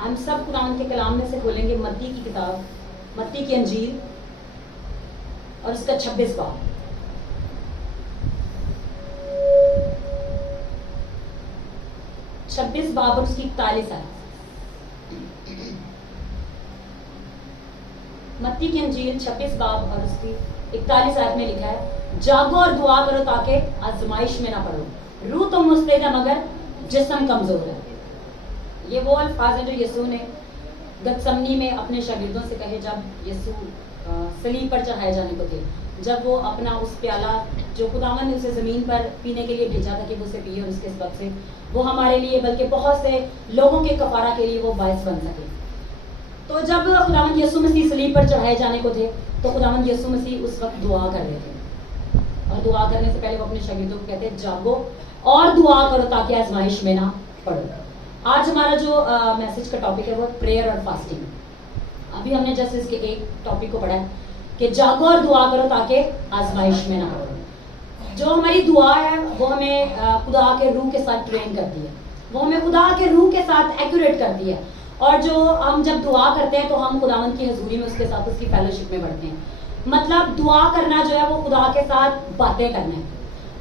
हम सब कुरान के कलाम में से खोलेंगे मत्ती की किताब, मत्ती की अंजील और इसका 26 बाब। और उसकी 41 आयत। मत्ती की अंजील 26 बाब और उसकी 41 आयत में लिखा है, जागो और दुआ करो ताकि आजमाइश में ना पड़ो। रूह तो मुस्तैद है मगर जिस्म कमजोर है। ये वो अल्फाज हैं जो यीशु ने गतसमनी में अपने शागिर्दों से कहे जब यीशु सलीब पर चढ़ाए जाने को थे, जब वो अपना उस प्याला जो खुदावन ने उसे जमीन पर पीने के लिए भेजा था कि वो उसे पिए, और उसके सबब से वो हमारे लिए बल्कि बहुत से लोगों के कफारा के लिए वो बायस बन सके। तो जब खुदावन यीशु मसीह सलीब पर चढ़ाए जाने को थे तो खुदावन यीशु मसीह उस वक्त दुआ कर रहे थे, और दुआ करने से पहले वो अपने शागिर्दों को कहते हैं जागो और दुआ करो ताकि आजमाइश में ना पड़ो। आज हमारा जो मैसेज का टॉपिक है वो प्रेयर और फास्टिंग। अभी हमने जस्ट इसके एक टॉपिक को पढ़ा है कि जागो और दुआ करो ताकि आजमाइश में ना पड़ो। जो हमारी दुआ है वो हमें खुदा के रूह के साथ ट्रेन करती है, वो हमें खुदा के रूह के साथ एक्यूरेट करती है। और जो हम जब दुआ करते हैं तो हम खुदावंद की हजूरी में उसके साथ उसकी फेलोशिप में बढ़ते हैं। मतलब दुआ करना जो है वो खुदा के साथ बातें करना है।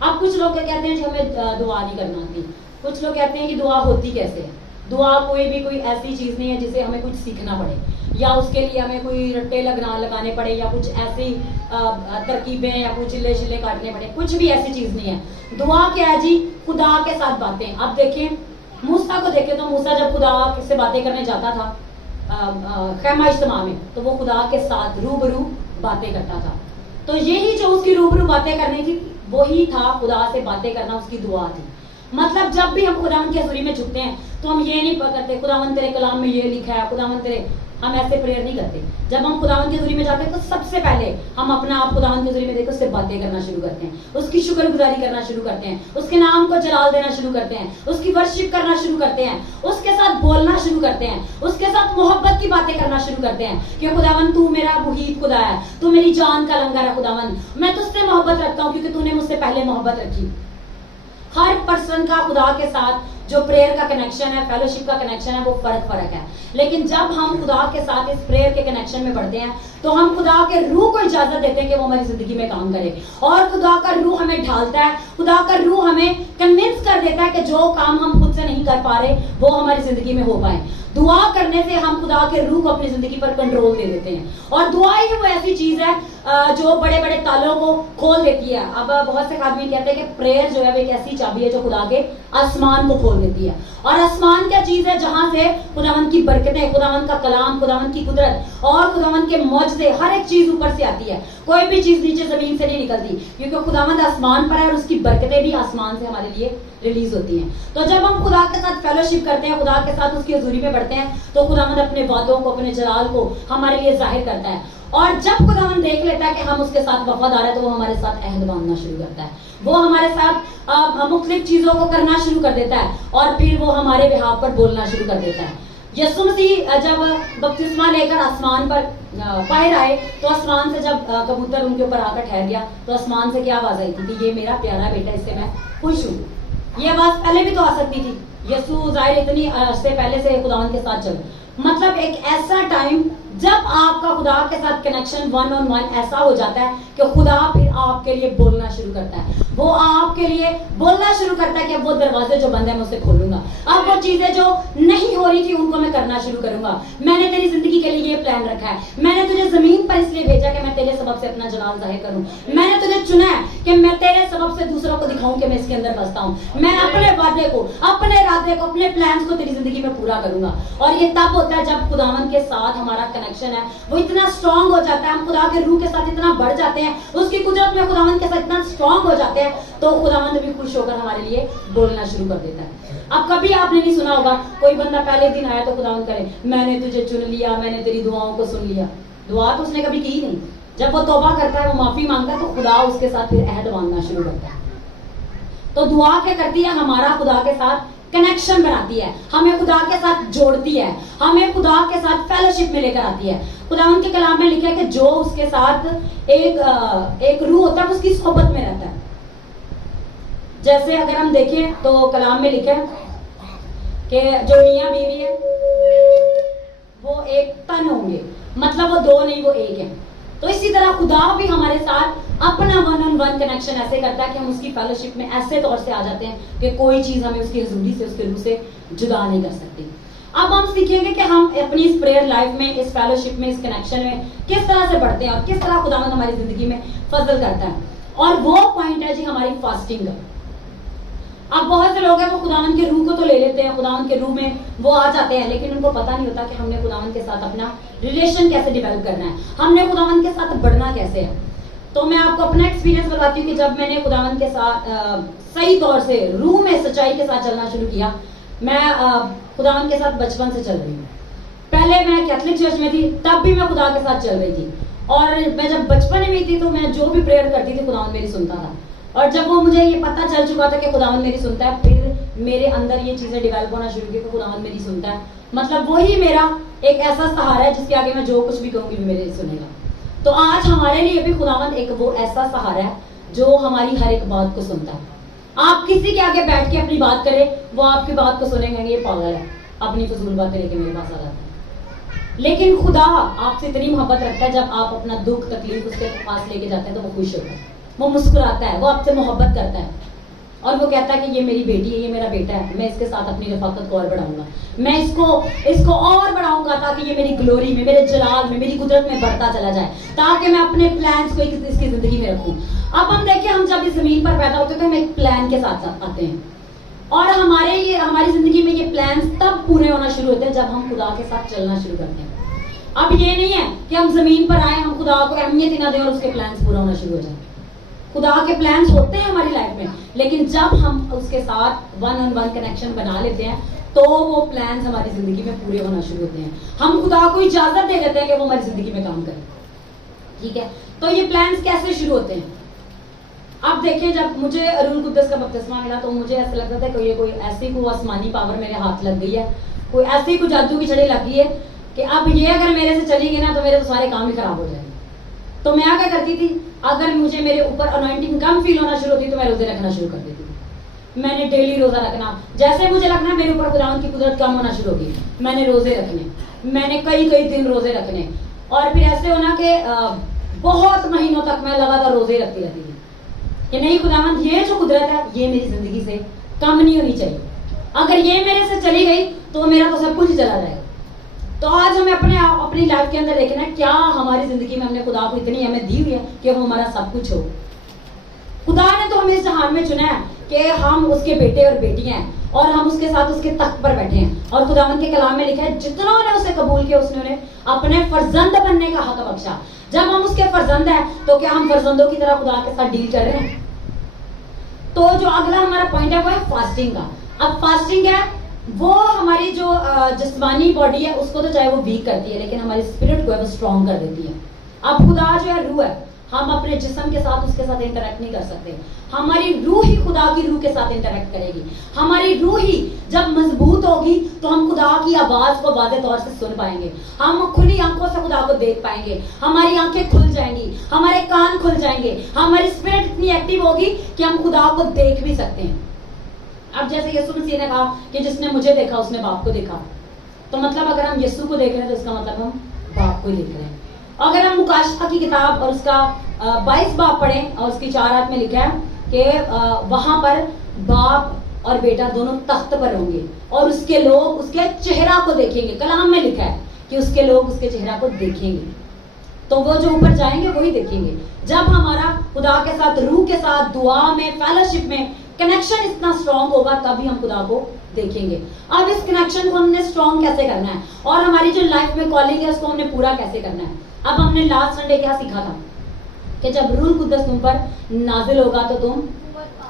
अब कुछ लोग क्या कहते हैं कि हमें दुआ नहीं करना आती, कुछ लोग कहते हैं कि दुआ होती कैसे है। दुआ कोई ऐसी चीज नहीं है जिसे हमें कुछ सीखना पड़े या उसके लिए हमें कोई रट्टे लगाने पड़े या कुछ ऐसी तरकीबें या कुछ चिल्ले शिल्ले काटने पड़े। कुछ भी ऐसी चीज नहीं है। दुआ क्या है जी? खुदा के साथ बातें। अब देखें मूसा को देखें तो मूसा जब खुदा से बातें करने जाता था खैमा इज्तिमा में, तो वो खुदा के साथ रूबरू बातें करता था। तो यही जो उसकी रूबरू बातें करनी थी वही था खुदा से बातें करना, उसकी दुआ थी। मतलब जब भी हम खुदावन की हजूरी में झुकते हैं तो हम ये नहीं करते खुदावन तेरे कलाम में ये लिखा है, खुदावन तेरे, हम ऐसे प्रेयर नहीं करते। जब हम खुदावन की हजूरी में जाते हैं तो सबसे पहले हम अपना आप खुदावन की हजूरी में देखो उससे बातें करना शुरू करते हैं, उसकी शुक्रगुजारी करना शुरू करते हैं, उसके नाम को जलाल देना शुरू करते हैं, उसकी वर्शिप करना शुरू करते हैं, उसके साथ बोलना शुरू करते हैं, उसके साथ मोहब्बत की बातें करना शुरू करते हैं कि खुदावन तू मेरा मुहीत खुदा है, तू मेरी जान का लंगर है। खुदावन मैं तुझसे मोहब्बत रखता हूँ क्योंकि तूने मुझसे पहले मोहब्बत रखी। हर पर्सन का खुदा के साथ जो प्रेयर का कनेक्शन है, फेलोशिप का कनेक्शन है, वो फर्क है। लेकिन जब हम खुदा के साथ इस प्रेयर के कनेक्शन में बढ़ते हैं तो हम खुदा के रूह को इजाजत देते हैं कि वो हमारी जिंदगी में काम करे, और खुदा का रूह हमें ढालता है, खुदा का रूह हमें कन्विंस कर देता है कि जो काम हम खुद से नहीं कर पा रहे वो हमारी जिंदगी में हो पाए। दुआ करने से हम खुदा के रूह को अपनी जिंदगी पर कंट्रोल दे देते हैं, और दुआ ही वो ऐसी चीज है जो बड़े बड़े तालों को खोल देती है। अब बहुत से आदमी कहते हैं कि प्रेयर जो है वो एक ऐसी चाबी है जो खुदा के आसमान को खोल देती है। और आसमान क्या चीज है? जहां से खुदावन की बरकतें, खुदावन का कलाम, खुदावन की कुदरत और खुदावन के मौजज़े, हर एक चीज ऊपर से आती है। कोई भी चीज नीचे जमीन से नहीं निकलती, क्योंकि खुदावंद आसमान पर है और उसकी बरकतें भी आसमान से हमारे लिए रिलीज होती हैं। तो जब हम खुदा के साथ फेलोशिप करते हैं, खुदा के साथ उसकी हजूरी में बढ़ते हैं, तो खुदावंद अपने वादों को, अपने जलाल को हमारे लिए जाहिर करता है। और जब खुदावंद देख लेता है कि हम उसके साथ वफादार है तो वो हमारे साथ अहद बांधना शुरू करता है, वो हमारे साथ मुख्तलिफ चीजों को करना शुरू कर देता है, और फिर वो हमारे बिहाफ पर बोलना शुरू कर देता है। यीशु मसीह जब बपतिस्मा लेकर आसमान पर बाहर आए तो आसमान से जब कबूतर उनके ऊपर आकर ठहर गया तो आसमान से क्या आवाज आई थी कि ये मेरा प्यारा बेटा, इससे मैं खुश हूँ। ये आवाज पहले भी तो आ सकती थी। यीशु जाहिर इतनी से पहले से खुदावन के साथ चल, मतलब एक ऐसा टाइम जब आपका खुदा के साथ कनेक्शन 1-on-1 ऐसा हो जाता है कि खुदा फिर आपके लिए बोलना शुरू करता है। वो आपके लिए बोलना शुरू करता है कि अब वो दरवाजे जो बंद है मैं उसे खोलूंगा, अब वो चीजें जो नहीं हो रही थी उनको मैं करना शुरू करूंगा। मैंने तेरी जिंदगी के लिए ये प्लान रखा है, मैंने तुझे जमीन पर इसलिए भेजा कि मैं तेरे सबब से अपना जलाल जाहिर करूं, मैंने तुझे चुना है कि मैं तेरे सबब से दूसरों को दिखाऊं कि मैं इसके अंदर बसता हूं, मैं अपने वादे को, अपने इरादे को, अपने प्लान को तेरी जिंदगी में पूरा करूंगा। और ये तब होता है जब खुदावन के साथ हमारा कनेक्शन है वो इतना स्ट्रांग हो जाता है, हम खुदा के रूह के साथ इतना बढ़ जाते हैं, उसकी कुदरत में खुदावन के साथ इतना स्ट्रांग हो जाते हैं, तो खुदावंद भी खुश होकर हमारे लिए बोलना शुरू कर देता है। अब कभी आपने नहीं सुना होगा कोई बंदा पहले दिन आया तो खुदावंद करे मैंने तुझे चुन लिया, मैंने तेरी दुआओं को सुन लिया। दुआ तो उसने कभी की नहीं। जब वो तौबा करता है, वो माफी मांगता है, तो खुदा उसके साथ फिर अहद बांधना शुरू करता है। तो दुआ क्या करती है? हमारा खुदा के साथ कनेक्शन बनाती है, हमें खुदा के साथ जोड़ती है, हमें खुदा के साथ फेलोशिप में लेकर आती है। खुदावंद के कलाम में लिखा है कि जो उसके साथ एक रूह होता है उसकी सोहबत में रहता है। जैसे अगर हम देखें तो कलाम में लिखा है कि जो मियां बीवी है मतलब वो दो नहीं, वो एक है। तो इसी तरह खुदा भी हमारे साथ अपना वन ऑन वन कनेक्शन ऐसे करता है कि हम उसकी फेलोशिप में ऐसे तौर से आ जाते हैं कि कोई चीज हमें उसकी हजूरी से, उसके रूह से जुदा नहीं कर सकती। अब हम सीखेंगे कि हम अपनी इस प्रेयर लाइफ में, इस फेलोशिप में, इस कनेक्शन में किस तरह से बढ़ते हैं और किस तरह खुदावंद हमारी जिंदगी में फजल करता है। और वो पॉइंट है जी हमारी फास्टिंग का। अब बहुत से लोग हैं वो खुदावंद के रूह को तो ले लेते हैं, खुदावंद के रूह में वो आ जाते हैं, लेकिन उनको पता नहीं होता कि हमने खुदावंद के साथ अपना रिलेशन कैसे डेवलप करना है, हमने खुदावंद के साथ बढ़ना कैसे है। तो मैं आपको अपना एक्सपीरियंस बताती हूँ कि जब मैंने खुदावंद के साथ सही तौर से रूह में सच्चाई के साथ चलना शुरू किया। मैं खुदावंद के साथ बचपन से चल रही हूँ। पहले मैं कैथलिक चर्च में थी, तब भी मैं खुदा के साथ चल रही थी, और मैं जब बचपन में थी तो मैं जो भी प्रेयर करती थी खुदावंद मेरी सुनता था। और जब वो मुझे ये पता चल चुका था कि खुदावंद मेरी सुनता है, फिर मेरे अंदर ये चीजें डेवलप होना शुरू की कि खुदावंद मेरी सुनता है, मतलब वही मेरा एक ऐसा सहारा है जिसके आगे मैं जो कुछ भी कहूंगी भी मेरे सुनेगा। तो आज हमारे लिए भी खुदावंद एक वो ऐसा सहारा है जो हमारी हर एक बात को सुनता है। आप किसी के आगे बैठ के अपनी बात करें, वो आपकी बात को सुनेंगे, ये पागल है, अपनी फजूल बातें लेके मेरे पास आ जाता है। लेकिन खुदा आपसे इतनी मोहब्बत रखता है, जब आप अपना दुख तकलीफ उसके पास लेके जाते हैं तो वो खुश होता है, वो मुस्कुराता है, वो आपसे मोहब्बत करता है, और वो कहता है कि ये मेरी बेटी है, ये मेरा बेटा है, मैं इसके साथ अपनी रफाकत को और बढ़ाऊंगा, मैं इसको और बढ़ाऊंगा ताकि ये मेरी ग्लोरी में, मेरे जलाल में, मेरी कुदरत में बढ़ता चला जाए, ताकि मैं अपने प्लान्स को इसकी जिंदगी में रखूं। अब हम देखिए, हम जब इस जमीन पर पैदा होते हैं तो हम एक प्लान के साथ आते हैं, और हमारी जिंदगी में ये प्लान्स तब पूरे होना शुरू होते हैं जब हम खुदा के साथ चलना शुरू करते हैं। अब ये नहीं है कि हम जमीन पर आए, हम खुदा को अहमियत ही ना दें और उसके प्लान्स पूरा होना शुरू हो जाए। खुदा के प्लान्स होते हैं हमारी लाइफ में, लेकिन जब हम उसके साथ वन ऑन वन कनेक्शन बना लेते हैं तो वो प्लान्स हमारी जिंदगी में पूरे होना शुरू होते हैं। हम खुदा को इजाजत दे देते हैं कि वो हमारी जिंदगी में काम करे। ठीक है, तो ये प्लान्स कैसे शुरू होते हैं? अब देखिए, जब मुझे रूहुल कुद्दस का बपतिस्मा मिला तो मुझे ऐसा लगता था कि ये कोई ऐसी कोई आसमानी पावर मेरे हाथ लग गई है, कोई ऐसी कोई जादू की छड़ी लग गई है कि अब ये अगर मेरे से चली गई ना तो मेरे तो सारे काम ही खराब हो जाएंगे। तो मैं क्या करती थी, अगर मुझे मेरे ऊपर अनॉइंटिंग कम फील होना शुरू होती तो मैं रोजे रखना शुरू कर देती थी। मैंने डेली रोजा रखना, जैसे मुझे लगना मेरे ऊपर खुदावंद की कुदरत कम होना शुरू होगी, मैंने रोजे रखने, मैंने कई दिन रोजे रखने, और फिर ऐसे होना कि बहुत महीनों तक मैं लगातार रोजे रखती रहती थी कि नहीं खुदावंद, ये जो कुदरत है ये मेरी जिंदगी से कम नहीं होनी चाहिए, अगर ये मेरे से चली गई तो मेरा तो सब कुछ चला जाएगा। तो आज हमें अपनी लाइफ के अंदर देखना है, क्या हमारी जिंदगी में हमने खुदा को इतनी अहमियत दी हुई है कि वो हमारा सब कुछ हो। खुदा ने तो हमें इस जहान में चुना है कि हम उसके बेटे और बेटियां हैं, और हम उसके साथ उसके तख्त पर बैठे हैं, और खुदावंद के कलाम में लिखा है जितना ने उसे कबूल किया उसने उन्हें अपने फर्जंद बनने का हक बख्शा। जब हम उसके फर्जंद हैं तो क्या हम फर्जंदों की तरह खुदा के साथ डील कर रहे हैं? तो जो अगला हमारा पॉइंट है वो है फास्टिंग का। अब फास्टिंग है वो हमारी जो जिस्मानी बॉडी है उसको तो चाहे वो वीक करती है, लेकिन हमारी स्पिरिट को है वो स्ट्रॉन्ग कर देती है। अब खुदा जो है रूह है, हम अपने जिस्म के साथ उसके साथ इंटरेक्ट नहीं कर सकते, हमारी रूह ही खुदा की रूह के साथ इंटरेक्ट करेगी। हमारी रूह ही जब मजबूत होगी तो हम खुदा की आवाज को वाज़ेह तौर से सुन पाएंगे, हम खुली आंखों से खुदा को देख पाएंगे, हमारी आंखें खुल जाएंगी, हमारे कान खुल जाएंगे, हमारी स्पिरिट इतनी एक्टिव होगी कि हम खुदा को देख भी सकते हैं। अब जैसे यीशु मसीह ने कहा कि जिसने मुझे देखा उसने बाप को देखा, तो मतलब अगर हम यीशु को देख रहे हैं तो इसका मतलब हम बाप को ही देख रहे हैं। अगर हम मुकाशफा की किताब और उसका 22 बाब पढ़ें और उसकी 4 आयत में लिखा है कि वहां पर बाप और बेटा दोनों तख्त पर होंगे और उसके लोग उसके चेहरा को देखेंगे। कलाम में लिखा है कि उसके लोग उसके चेहरा को देखेंगे, तो वो जो ऊपर जाएंगे वही देखेंगे। जब हमारा खुदा के साथ, रूह के साथ, दुआ में, फेलोशिप में कनेक्शन इतना स्ट्रॉन्ग होगा तभी हम खुदा को देखेंगे। अब इस कनेक्शन को हमने स्ट्रॉन्ग कैसे करना है और हमारी जो लाइफ में कॉलिंग है उसको हमने पूरा कैसे करना है। अब हमने लास्ट संडे क्या सीखा था कि जब रूहुल कुद्दस तुम पर नाजिल होगा तो तुम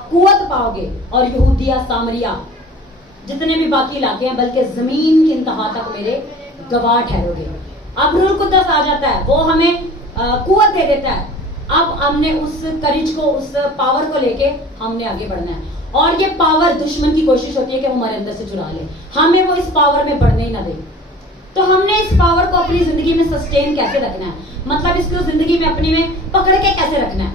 कुव्वत पाओगे और यहूदिया, सामरिया, जितने भी बाकी इलाके हैं, बल्कि जमीन की इंतहा तक मेरे गवाह ठहरोगे। अब रूहुल कुद्दस आ जाता है, वो हमें कुव्वत दे देता है। अब हमने उस करेज को, उस पावर को लेके हमने आगे बढ़ना है, और ये पावर दुश्मन की कोशिश होती है कि वो हमारे अंदर से चुरा ले, हमें वो इस पावर में बढ़ने ही ना दे। तो हमने इस पावर को अपनी जिंदगी में सस्टेन कैसे रखना है, मतलब इसको जिंदगी में अपनी में पकड़ के कैसे रखना है।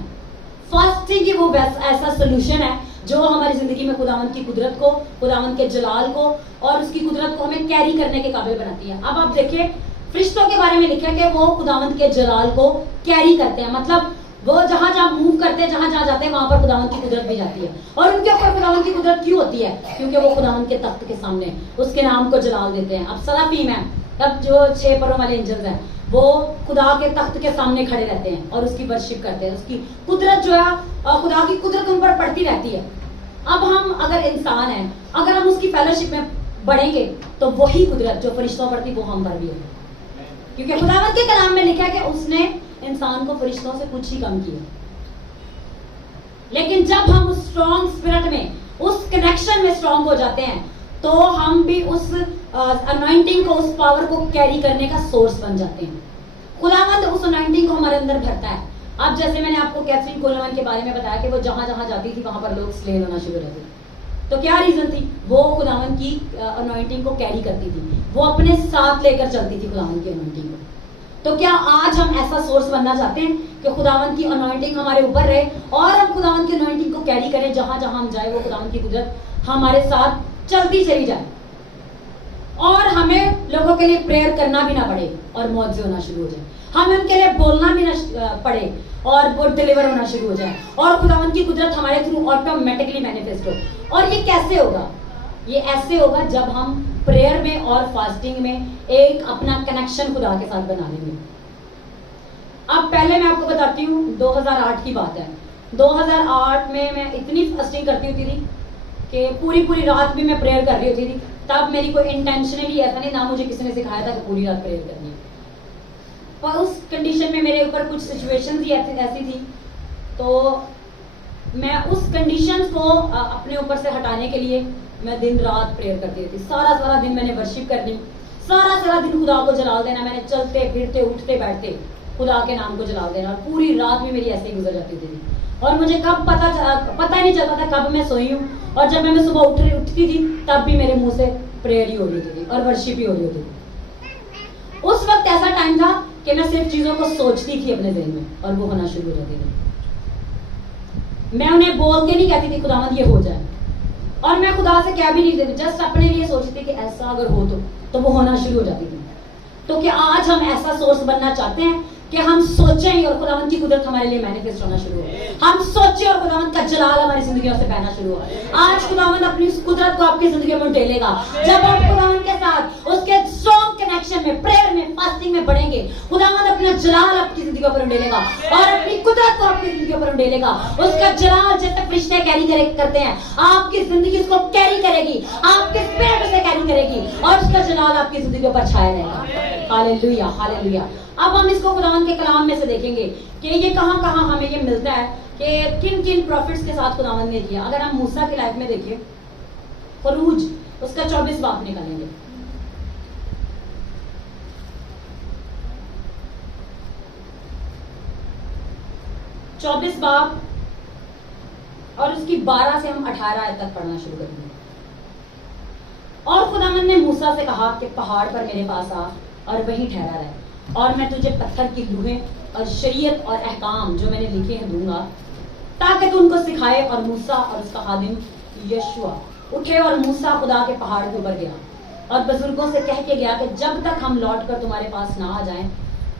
फास्टिंग की वो ऐसा सोल्यूशन है जो हमारी जिंदगी में खुदावंद की कुदरत को, खुदावंद के जलाल को और उसकी कुदरत को हमें कैरी करने के काबिल बनाती है। अब आप देखिए, फरिश्तों के बारे में लिखा है कि वो खुदावंद के जलाल को कैरी करते हैं, मतलब वो जहां जहां मूव करते हैं, जहां जहां जाते हैं वहां पर खुदावंद की कुदरत भी जाती है। और उनके ऊपर खुदावंद की कुदरत क्यों होती है? क्योंकि वो खुदावंद के तख्त के सामने उसके नाम को जलाल देते हैं। अब सराफीम है, अब जो 6 परों वाले एंजल्स हैं, वो खुदा के तख्त के सामने खड़े रहते हैं और उसकी वर्शिप करते हैं। उसकी कुदरत जो है, खुदा की कुदरत उन पर पड़ती रहती है। अब हम अगर इंसान हैं, अगर हम उसकी फेलोशिप में बढ़ेंगे तो वही कुदरत जो फरिश्तों पर थी वो हम पर भी होगी, क्योंकि खुदावंद के कलाम में लिखा है कि उसने इंसान को फरिश्तों से कुछ ही कम किया। लेकिन जब हम उस स्ट्रॉन्ग स्पिरिट में, उस कनेक्शन में स्ट्रॉन्ग हो जाते हैं, तो हम भी उस अनॉइंटिंग को, उस पावर को कैरी करने का सोर्स बन जाते हैं। खुदावंद उस अनॉइंटिंग को हमारे अंदर भरता है। अब जैसे मैंने आपको कैथरीन कोलमैन के बारे में बताया कि वो जहां जहां जाती थी वहां पर लोग स्लेन होना शुरू हो जाते थे। तो क्या रीजन थी? वो खुदावंद की अनॉइंटिंग को कैरी करती थी, वो अपने साथ लेकर चलती थी खुदावंद की अनॉइंटिंग को। तो क्या आज हम ऐसा सोर्स बनना चाहते हैं कि खुदावंद की अनॉइंटिंग हमारे ऊपर रहे और हम खुदावंद की अनॉइंटिंग को कैरी करें, जहां जहां हम जाए वो खुदावंद की कुदरत हमारे साथ चलती चली जाए और हमें लोगों के लिए प्रेयर करना भी ना पड़े और मौजूद होना शुरू हो जाए, हमें उनके लिए बोलना भी ना पड़े और वो डिलीवर होना शुरू हो जाए और खुदावंद की कुदरत हमारे थ्रू ऑटोमेटिकली मैनिफेस्ट हो। और ये कैसे होगा? ये ऐसे होगा जब हम प्रेयर में और फास्टिंग में एक अपना कनेक्शन खुदा के साथ बना लेंगे। अब पहले मैं आपको बताती हूँ, 2008 की बात है। 2008 में मैं इतनी फास्टिंग करती होती थी कि पूरी पूरी रात भी मैं प्रेयर कर रही होती थी। तब मेरी कोई इंटेंशनली ऐसा नहीं, ना मुझे किसी ने सिखाया था कि पूरी रात प्रेयर करनी है। और उस कंडीशन में मेरे ऊपर कुछ सिचुएशंस ही ऐसी थी, तो मैं उस कंडीशंस को अपने ऊपर से हटाने के लिए मैं दिन रात प्रेयर करती थी। सारा सारा दिन मैंने वर्शिप करनी, सारा सारा दिन खुदा को जलाल देना, मैंने चलते फिरते उठते बैठते खुदा के नाम को जलाल देना। और पूरी रात में मेरी ऐसे ही गुजर जाती थी और मुझे कब पता ही नहीं चलता था कब मैं सोई हूँ। और जब मैं सुबह उठती थी तब भी मेरे मुंह से प्रेयर ही हो रही होती थी और वर्शिप ही हो रही होती थी। उस वक्त ऐसा टाइम था कि मैं सिर्फ चीजों को सोचती थी अपने दिल में और वो होना शुरू हो जाती थी। मैं उन्हें बोल के नहीं कहती थी खुदावंद ये हो जाए, और मैं खुदा से क्या भी नहीं देती, जस्ट अपने लिए सोचती थी कि ऐसा अगर हो तो वो होना शुरू हो जाती थी। तो क्या आज हम ऐसा सोर्स बनना चाहते हैं कि हम सोचें और खुदावंद की कुदरत हमारे लिए मैनिफेस्ट होना शुरू हो, हम सोचें और खुदावंद का जलाल हमारी जिंदगियों से बहना शुरू हो। आज खुदावंद अपनी उस कुदरत को आपकी जिंदगी में ढेलेगा जब आप खुदावंद के साथ उसके स्ट्रॉन्ग कनेक्शन में, प्रेयर में, फास्टिंग में बढ़ेंगे। खुदावंद अपना जलाल आपकी जिंदगी पर ढेलेगा और अपनी कुदरत को आपकी जिंदगी पर ढेलेगा। उसका जलाल जैसे फरिश्ते कैरी करते हैं, आपकी जिंदगी उसको कैरी करेगी, आपके स्पिरिट से कैरी करेगी और उसका जलाल आपकी जिंदगी पर छाया रहेगा। Hallelujah, hallelujah. अब हम इसको खुदावंद के कलाम में से देखेंगे कि ये कहां कहां हमें ये मिलता है कि किन किन प्रॉफिट्स के साथ खुदावंद ने किया। अगर हम मूसा की लाइफ में देखें, फरूज उसका 24 बाप निकालेंगे। चौबीस बाप और उसकी 12 से हम 18 आयत तक पढ़ना शुरू करेंगे। और खुदावंद ने मूसा से कहा कि पहाड़ पर मेरे पास आ और वहीं ठहरा रहे, और मैं तुझे पत्थर की लूहें और शरीयत और अहकाम जो मैंने लिखे हैं दूंगा, ताकि तू उनको सिखाए। और मूसा और उसका खादिम यशुआ उठे और मूसा खुदा के पहाड़ के ऊपर गया और बुजुर्गों से कह के गया कि जब तक हम लौट कर तुम्हारे पास ना आ जाएं,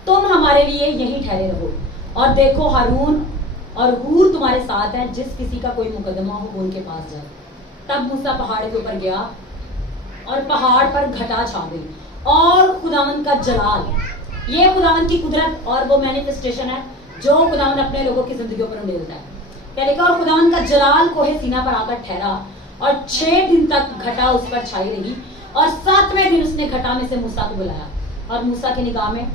तुम हमारे लिए यहीं ठहरे रहो। और देखो, हारून और हूर तुम्हारे साथ हैं, जिस किसी का कोई मुकदमा हो वो उनके पास जाए। तब मूसा पहाड़ के ऊपर गया और पहाड़ पर घटा छा गई और खुदावंद का जलाल, ये खुदावंद की कुदरत और वो मैनिफेस्टेशन है जो खुदावंद अपने लोगों की जिंदगियों पर उंडेलता है। क्या लिखा? और खुदावंद का जलाल कोहे सीना पर आकर ठहरा और 6 दिन तक घटा उस पर छाई रही। और 7वें दिन उसने घटा में से मूसा को बुलाया और मूसा की निगाह में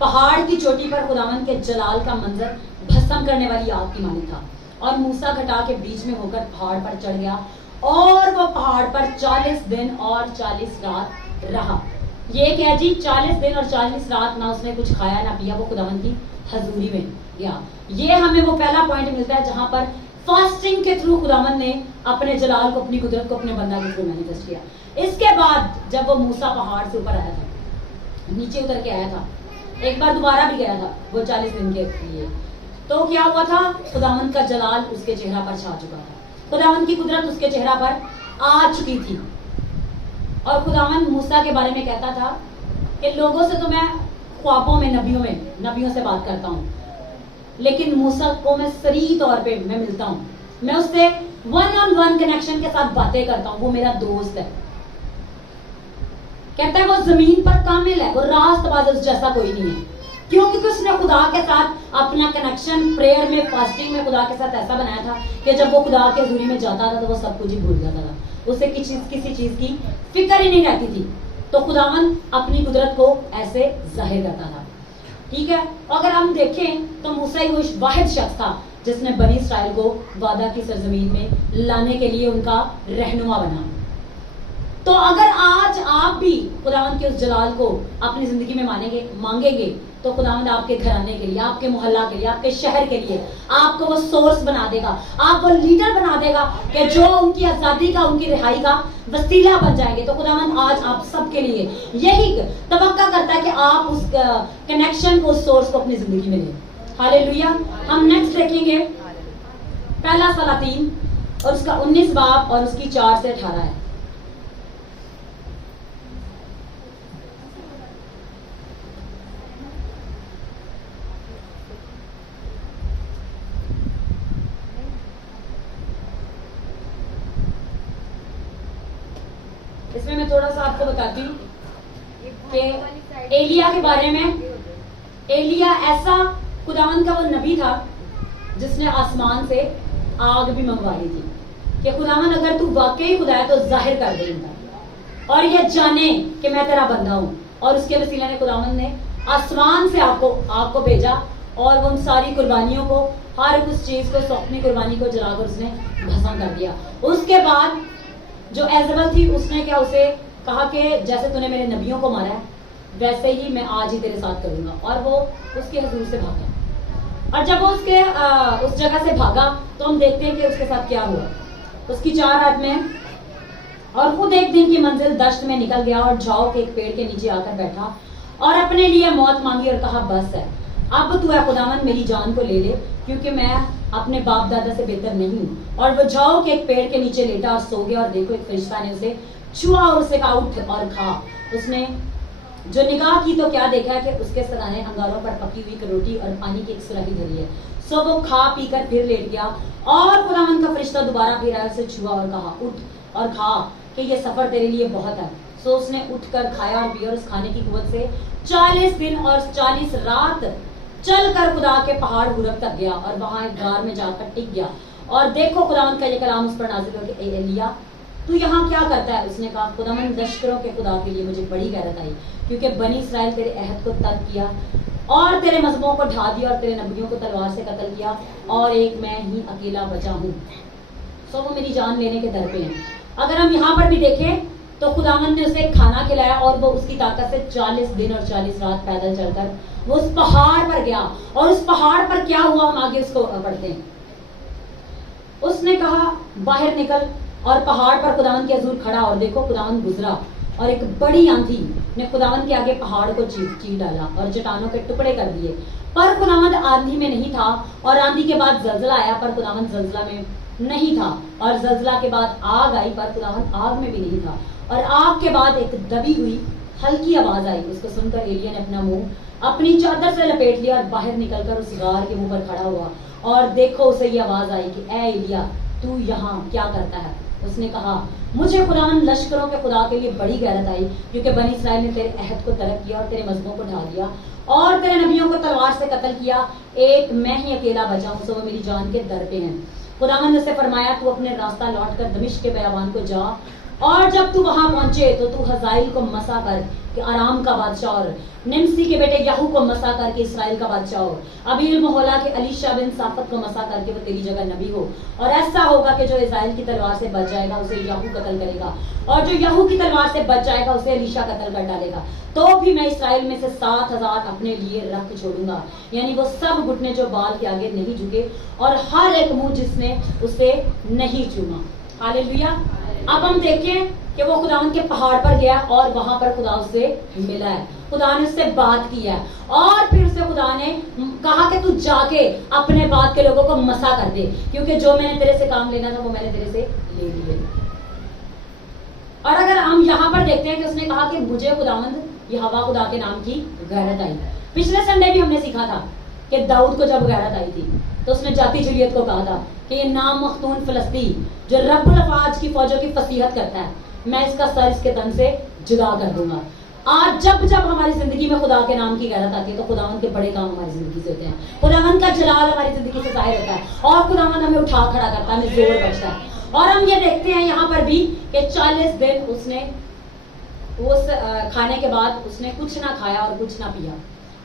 पहाड़ की चोटी पर खुदावंद के जलाल का मंजर भस्म करने वाली आग की मानी था। और मूसा घटा के बीच में होकर पहाड़ पर चढ़ गया और वो पहाड़ पर 40 दिन और 40 रात रहा। ये क्या जी? 40 दिन और 40 रात ना उसने कुछ खाया ना पिया, वो खुदावंद की हजूरी में गया। ये हमें वो पहला पॉइंट मिलता है जहां पर फास्टिंग के थ्रू खुदावंद ने अपने जलाल को, अपनी कुदरत को अपने बंदा के थ्रू मैनिफेस्ट किया। इसके बाद जब वो मूसा पहाड़ से ऊपर आया था, नीचे उतर के आया था, एक बार दोबारा भी गया था वो 40 दिन के लिए, तो क्या हुआ था? खुदावंद का जलाल उसके चेहरा पर छा चुका था, खुदावंद की कुदरत उसके चेहरा पर आ चुकी थी। और खुदावंद मूसा के बारे में कहता था कि लोगों से तो मैं ख्वाबों में, नबियों से बात करता हूँ, लेकिन मूसा को मैं सही तौर पे मैं मिलता हूँ, मैं उससे वन ऑन वन कनेक्शन के साथ बातें करता हूँ, वो मेरा दोस्त है। कहता है वो जमीन पर कामिल है, वो रास्तबाज उस जैसा कोई नहीं है। क्यों? क्योंकि उसने खुदा के साथ अपना कनेक्शन प्रेयर में, फास्टिंग में खुदा के साथ ऐसा बनाया था कि जब वो खुदा के हुजूरी में जाता था तो वो सब कुछ ही भूल जाता था, उसे किसी चीज की फिक्र ही नहीं रहती थी। तो खुदावन अपनी कुदरत को ऐसे जाहिर करता था। ठीक है, अगर हम देखें तो मूसा ही वो वाहिद शख्स था जिसने बनी इस्राइल को वादा की सरजमीन में लाने के लिए उनका रहनुमा बना। तो अगर आज आप भी खुदावंद के उस जलाल को अपनी जिंदगी में मांगेंगे तो खुदावंद आपके घराने के लिए, आपके मोहल्ला के लिए, आपके शहर के लिए आपको वो सोर्स बना देगा, आप वो लीडर बना देगा कि जो उनकी आजादी का, उनकी रिहाई का वसीला बन जाएंगे। तो खुदावंद आज आप सबके लिए यही तवक्का करता है कि आप उस कनेक्शन को, उस सोर्स को अपनी जिंदगी में लें। हालेलुया। हम नेक्स्ट देखेंगे पहला सलातीन और उसका 19 बाब और उसकी 4 से 18 है। इसमें मैं थोड़ा सा आपको बताती हूँ कि एलिया के बारे में। एलिया ऐसा खुदावंद का वो नबी था जिसने आसमान से आग भी मंगवा ली थी कि खुदावंद अगर तू वाकई खुदा है तो जाहिर कर दे इनका, और ये जाने कि मैं तेरा बंदा हूँ। और उसके वसीले ने खुदावंद ने आसमान से आग को भेजा और वो उन सारी कुर्बानियों को, हर उस चीज को, अपनी कुर्बानी को जलाकर उसने भस्म कर दिया। उसके बाद जो एजबल थी उसने क्या उसे कहा कि जैसे तूने मेरे नबियों को मारा है वैसे ही मैं आज ही तेरे साथ करूंगा, और वो उसके हुजूर से भागा। और जब वो उस जगह से भागा तो हम देखते हैं कि उसके साथ क्या हुआ। उसकी 4 आयत में, और खुद एक दिन की मंजिल दश्त में निकल गया और झाओ के एक पेड़ के नीचे आकर बैठा और अपने लिए मौत मांगी और कहा बस है, अब तू है खुदावन मेरी जान को ले ले, क्योंकि मैं अपने बाप दादा से बेहतर नहीं हूँ। और वो झाओ के एक पेड़ के नीचे लेटा और सो गया, और देखो एक फरिश्ता ने उसे छुआ और उसे कहा उठ और खा। उसने जो निगाह की तो क्या देखा कि उसके सराने अंगारों पर पकी हुई रोटी और पानी की एक सुराही धरी है। सो वो खा पी कर फिर लेट गया, और खुदावंद का फरिश्ता दोबारा फिर आया, उसे छुआ और कहा उठ और खा कि ये सफर तेरे लिए बहुत है। सो उसने उठकर खाया और पिया, और उस खाने की कुव्वत से 40 दिन और 40 रात चल कर खुदा के पहाड़ हुरब तक गया और वहां एक गार में जाकर टिक गया। और देखो खुदावंद का ये कलाम उस पर नाज़िल हो कि ए एलिया तू यहाँ क्या करता है? उसने कहा खुदावंद लश्करों के खुदा के लिए मुझे बड़ी गैरत आई, क्योंकि बनी इस्राएल तेरे अहद को तर्क किया और तेरे मजहबों को ढा दिया और तेरे नबियों को तलवार से कत्ल किया, और एक मैं ही अकेला बचा हूँ। सो वो मेरी जान लेने के दर पे हैं। अगर हम यहाँ पर भी देखें तो खुदावंद ने उसे खाना खिलाया और वो उसकी ताकत से 40 दिन और 40 रात पैदल चलकर वो उस पहाड़ पर गया। और उस पहाड़ पर क्या हुआ हम आगे उसको पढ़ते हैं। उसने कहा बाहर निकल, और पहाड़ पर खुदावंद के हजूर खड़ा, और देखो खुदावंद गुजरा और एक बड़ी आंधी ने खुदावंद के आगे पहाड़ को चीर डाला और चट्टानों के टुकड़े कर दिए। पर खुदावंद आंधी में नहीं था, और आंधी के बाद जलजला आया पर खुदावंद जलजला में नहीं था, और जलजला के बाद आग आई पर खुदावंद आग में भी नहीं था, और आग के बाद एक दबी हुई हल्की आवाज आई। उसको सुनकर एलिया ने अपना मुंह अपनी चादर से लपेट लिया और बाहर निकलकर उस गार के मुंह पर खड़ा हुआ, और देखो उसे ये आवाज आई कि ए एलिया तू यहाँ क्या करता है? उसने कहा मुझे खुदावंद लश्करों के खुदा के लिए बड़ी गैरत आई, क्योंकि बनी इस्राएल ने तेरे अहद को तर्क किया और तेरे मजहबों को ढा दिया और तेरे नबियों को तलवार से कत्ल किया, एक मैं ही अकेला बचा हूँ, सो वो मेरी जान के दर पे हैं। खुदावंद ने उसे फरमाया तू अपने रास्ता लौट कर दमिश्क के बयाबान को जा, और जब तू वहां पहुंचे तो तू हजाइल को मसा कर कि आराम का बादशाह, और निम्सी के बेटे याहू को मसा करके इसराइल का बादशाह हो, अबील मोहला के अलीशा बिन साफत को मसा करके वो तेरी जगह नबी हो। और ऐसा होगा कि जो इस्राइल की तलवार से बच जाएगा उसे याहू कत्ल करेगा, और जो याहू की तलवार से बच जाएगा उसे अलीशा कत्ल कर डालेगा। तो भी मैं इसराइल में से 7,000 अपने लिए रख छोड़ूंगा, यानी वो सब घुटने जो बाल के आगे नहीं झुके और हर एक मुंह जिसने उसे नहीं चूमा। हालेलुया। अब हम देखें कि वो खुदावंद के पहाड़ पर गया और वहां पर खुदा उससे मिला है, खुदा ने उससे बात की है, और फिर उससे खुदा ने कहा कि तू जाके अपने बात के लोगों को मसा कर दे, क्योंकि जो मैंने तेरे से काम लेना था वो मैंने तेरे से ले लिए। और अगर हम यहाँ पर देखते हैं कि उसने कहा कि मुझे खुदावंद ये हवा खुदा के नाम की गैरत आई। पिछले संडे भी हमने सीखा था कि दाऊद को जब गैरत आई थी तो उसने जाती जुलियत को कहा था कि ये नाम मख्तून फिलिस्ती जो रब्बुल अफवाज की फौजों की फसीहत करता है, मैं इसका सर इसके तन से जुदा कर दूंगा। आज जब जब हमारी जिंदगी में खुदा के नाम की गैरत आती है तो खुदावंद के बड़े काम हमारी जिंदगी से होते हैं, खुदावंद का जलाल हमारी जिंदगी से जाहिर होता है और खुदावंद हमें उठा खड़ा करता है, हमें जोर बचता है। और हम ये देखते हैं यहाँ पर भी कि 40 दिन उसने उस खाने के बाद उसने कुछ ना खाया और कुछ ना पिया।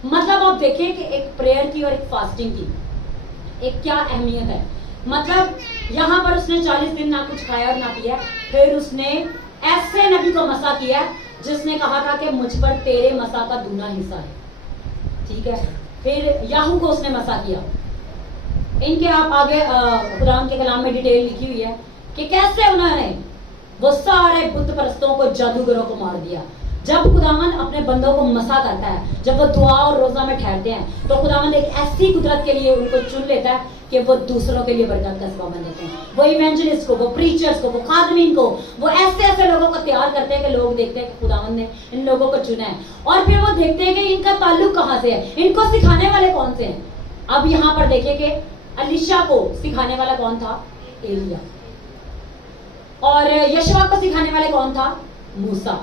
मतलब आप देखें कि एक प्रेयर की और एक फास्टिंग की एक क्या अहमियत है। मतलब यहाँ पर उसने 40 दिन ना कुछ खाया और ना पिया। फिर उसने ऐसे नबी को मसा किया जिसने कहा था कि मुझ पर तेरे मसा का दूना हिस्सा है, ठीक है। फिर याहू को उसने मसा किया। इनके आप आगे कुरान के कलाम में डिटेल लिखी हुई है कि कैसे उन्होंने वो सारे बुत परस्तों को, जादूगरों को मार दिया। जब खुदावंद अपने बंदों को मसा करता है, जब वो दुआ और रोजा में ठहरते हैं, तो खुदावंद एक ऐसी कुदरत के लिए उनको चुन लेता है कि वो दूसरों के लिए बरकत का सबब बन जाते हैं। वो इवेंजलिस्ट को, वो प्रीचर्स को, वो खादमीन को, वो ऐसे ऐसे लोगों को तैयार करते हैं कि लोग देखते हैं कि खुदावंद ने इन लोगों को चुना है। और फिर वो देखते हैं कि इनका ताल्लुक कहाँ से है, इनको सिखाने वाले कौन से हैं। अब यहाँ पर देखिए कि अलीशा को सिखाने वाला कौन था? एलिया। और यशवा को सिखाने वाले कौन था? मूसा।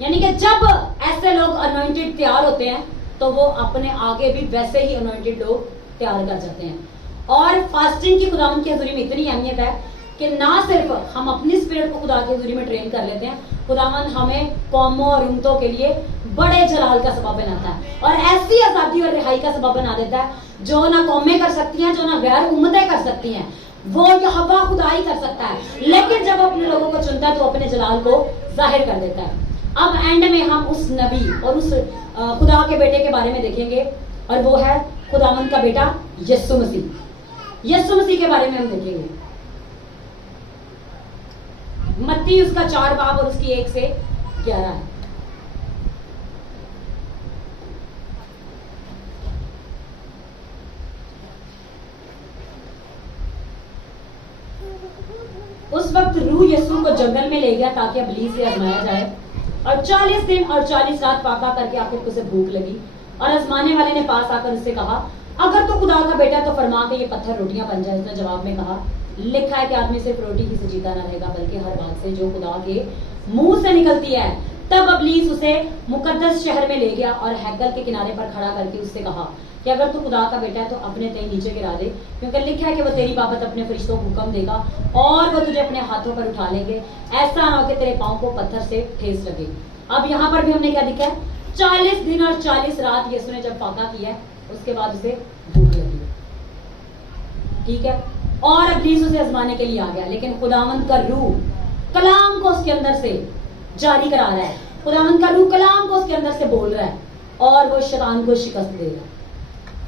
यानी कि जब ऐसे लोग अनॉइंटेड तैयार होते हैं तो वो अपने आगे भी वैसे ही अनॉइंटेड लोग तैयार कर जाते हैं। और फास्टिंग की खुदावंद की हजूरी में इतनी अहमियत है कि ना सिर्फ हम अपनी स्पिरिट को खुदा की हजूरी में ट्रेन कर लेते हैं, खुदावंद हमें कौमों और उम्मतों के लिए बड़े जलाल का सबब बनाता है और ऐसी आजादी और रिहाई का सबब बना देता है जो ना कौमें कर सकती हैं, जो ना गैर उम्मतें कर सकती हैं। वो यहोवा खुदा ही कर सकता है, लेकिन जब अपने लोगों को चुनता है तो अपने जलाल को जाहिर कर देता है। अब एंड में हम उस नबी और उस खुदा के बेटे के बारे में देखेंगे और वो है खुदावंद का बेटा यीशु मसीह। यीशु मसीह के बारे में हम देखेंगे। मत्ती उसका 4 बाब और उसकी 1 से 11 है। उस वक्त रूह यीशु को जंगल में ले गया ताकि इब्लीस से आजमाया जाए। और 40 दिन और 40 रात पाका करके आखिर उसे भूख लगी और आजमाने वाले ने पास आकर उससे कहा, अगर तो खुदा का बेटा तो फरमा के ये पत्थर रोटियां बन जाए। उसने जवाब में कहा, लिखा है कि आदमी सिर्फ रोटी ही से जीता न रहेगा बल्कि हर बात से जो खुदा के मुंह से निकलती है। तब इब्लीस उसे मुकद्दस शहर में ले गया और हैकल के किनारे पर खड़ा करके उससे कहा कि अगर तू खुदा का बेटा है तो अपने तय नीचे गिरा दे, क्योंकि लिखा है कि वो तेरी बाबत अपने फरिश्तों को हुक्म देगा और वो तुझे अपने हाथों पर उठा लेंगे, ऐसा ना हो कि तेरे पांव को पत्थर से ठेस लगे। अब यहाँ पर भी हमने क्या दिखा है? 40 दिन और 40 रात यीशु ने जब फाका किया उसके बाद उसे भूख लगी, ठीक है। और इब्लीस उसे आजमाने के लिए आ गया, लेकिन खुदावंद का रूह कलाम को उसके अंदर से जारी करा रहा है। खुदावंद का रूह कलाम को उसके अंदर से बोल रहा है और वो शैतान को शिकस्त देगा।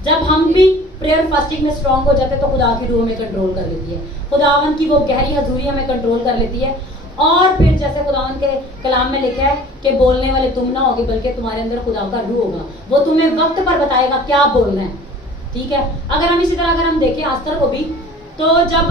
जब हम भी प्रेयर फास्टिंग में स्ट्रांग हो जाते हैं तो खुदा की रूह हमें कंट्रोल कर लेती है, खुदावंद की वो गहरी हजूरी हमें कंट्रोल कर लेती है। और फिर जैसे खुदावंद के कलाम में लिखा है कि बोलने वाले तुम ना होगे बल्कि तुम्हारे अंदर खुदा का रूह होगा, वो तुम्हें वक्त पर बताएगा क्या बोलना है, ठीक है। अगर हम इसी तरह अगर हम देखें आस्तर को भी, तो जब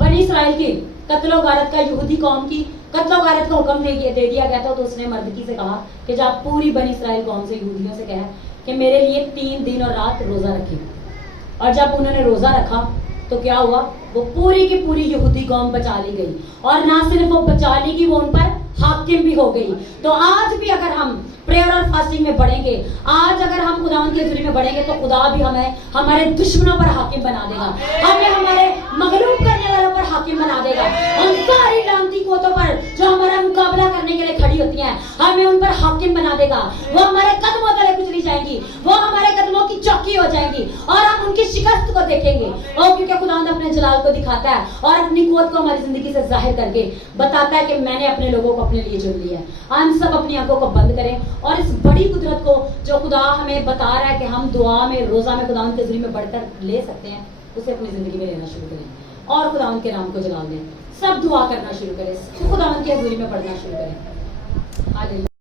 बनी इस्राइल की कत्लो गारत का, यहूदी कौम की कत्लो गारत का हुक्म दे दिया गया था, तो उसने मर्दकी से कहा कि जब पूरी बनी इस्राइल कौम से यहूदियों से कहा कि मेरे लिए 3 दिन और रात रोजा रखें। और जब उन्होंने रोजा रखा तो क्या हुआ? वो पूरी की पूरी यहूदी कौम बचा ली गई और ना सिर्फ वो बचा ली गई, वो उन पर हाकिम भी हो गई। तो आज भी अगर हम प्रेयर और फास्टिंग में बढ़ेंगे, आज अगर हम खुदावंद की हजूरी में बढ़ेंगे तो खुदा भी हमें हमारे दुश्मनों पर हाकिम बना देगा, हमें हमारे मगलूब करने वालों पर हाकिम बना देगा। उन सारी लानती कोतों पर जो हमारा मुकाबला करने के लिए खड़ी होती हैं, हमें उन पर हाकिम बना देगा। वो हमारे कदमों तले कुचली जाएंगी, वो हमारे कदमों की चौकी हो जाएंगी और हम उनकी शिकस्त को देखेंगे। और क्योंकि खुदावंद अपने जलाल को दिखाता है और अपनी कुव्वत को हमारी जिंदगी से जाहिर करके बताता है कि मैंने अपने लोगों को अपने लिए चुन लिया है। हम सब अपनी आंखों को बंद करें और इस बड़ी कुदरत को जो खुदा हमें बता रहा है कि हम दुआ में, रोजा में खुदावंद के ज़रिए में बढ़कर ले सकते हैं, उसे अपनी जिंदगी में लेना शुरू करें और खुदावंद के नाम को जलाल दें। सब दुआ करना शुरू करें, खुदावंद की हजूरी में पढ़ना शुरू करें। हालेलुया।